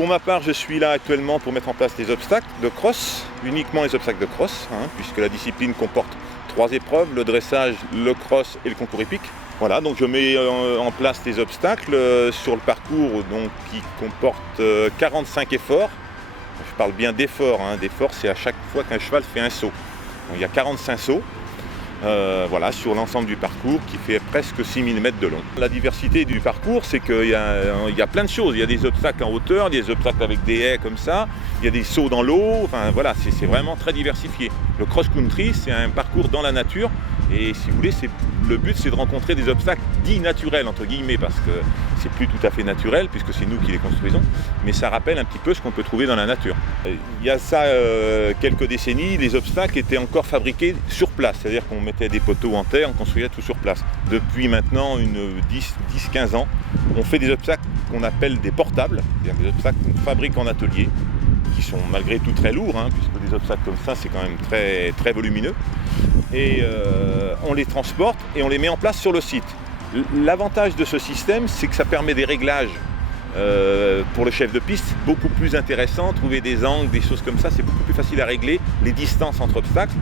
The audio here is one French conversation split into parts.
Pour ma part, je suis là actuellement pour mettre en place des obstacles de cross, uniquement les obstacles de cross, puisque la discipline comporte 3 épreuves, le dressage, le cross et le concours épique. Voilà, donc je mets en place des obstacles sur le parcours donc, qui comporte 45 efforts. Je parle bien d'efforts, d'efforts c'est à chaque fois qu'un cheval fait un saut. Donc, il y a 45 sauts. Voilà, sur l'ensemble du parcours qui fait presque 6000 mètres de long. La diversité du parcours, c'est qu'il y a plein de choses. Il y a des obstacles en hauteur, des obstacles avec des haies comme ça, il y a des sauts dans l'eau, enfin voilà, c'est vraiment très diversifié. Le cross-country, c'est un parcours dans la nature et si vous voulez, le but c'est de rencontrer des obstacles dits naturels, entre guillemets, parce que c'est plus tout à fait naturel puisque c'est nous qui les construisons, mais ça rappelle un petit peu ce qu'on peut trouver dans la nature. Il y a ça quelques décennies, les obstacles étaient encore fabriqués sur place, c'est-à-dire qu'on mettait des poteaux en terre, on construisait tout sur place. Depuis maintenant 10-15 ans, on fait des obstacles qu'on appelle des portables, c'est-à-dire des obstacles qu'on fabrique en atelier, qui sont malgré tout très lourds, puisque des obstacles comme ça, c'est quand même très, très volumineux. Et on les transporte et on les met en place sur le site. L'avantage de ce système, c'est que ça permet des réglages pour le chef de piste beaucoup plus intéressants, trouver des angles, des choses comme ça, c'est beaucoup plus facile à régler, les distances entre obstacles.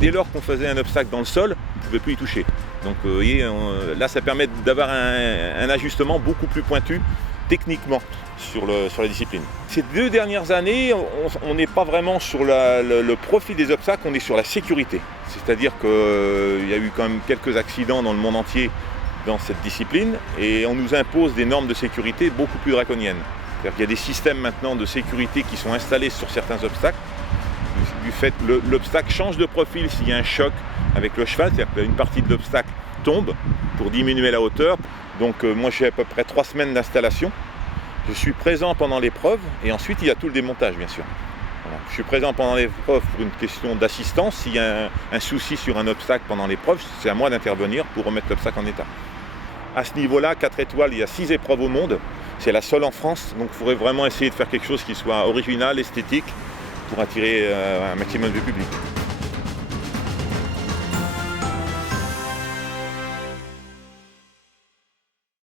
Dès lors qu'on faisait un obstacle dans le sol, on ne pouvait plus y toucher. Donc vous voyez, là ça permet d'avoir un ajustement beaucoup plus pointu techniquement sur la discipline. Ces 2 dernières années, on n'est pas vraiment sur le profil des obstacles, on est sur la sécurité. C'est-à-dire qu'il y a eu quand même quelques accidents dans le monde entier dans cette discipline et on nous impose des normes de sécurité beaucoup plus draconiennes. C'est-à-dire qu'il y a des systèmes maintenant de sécurité qui sont installés sur certains obstacles. Du fait que l'obstacle change de profil s'il y a un choc avec le cheval, c'est-à-dire qu'une partie de l'obstacle tombe pour diminuer la hauteur. Donc moi j'ai à peu près 3 semaines d'installation. Je suis présent pendant l'épreuve et ensuite il y a tout le démontage bien sûr. Voilà. Je suis présent pendant l'épreuve pour une question d'assistance. S'il y a un souci sur un obstacle pendant l'épreuve, c'est à moi d'intervenir pour remettre l'obstacle en état. À ce niveau-là, 4 étoiles, il y a 6 épreuves au monde. C'est la seule en France, donc il faudrait vraiment essayer de faire quelque chose qui soit original, esthétique, pour attirer un maximum de public.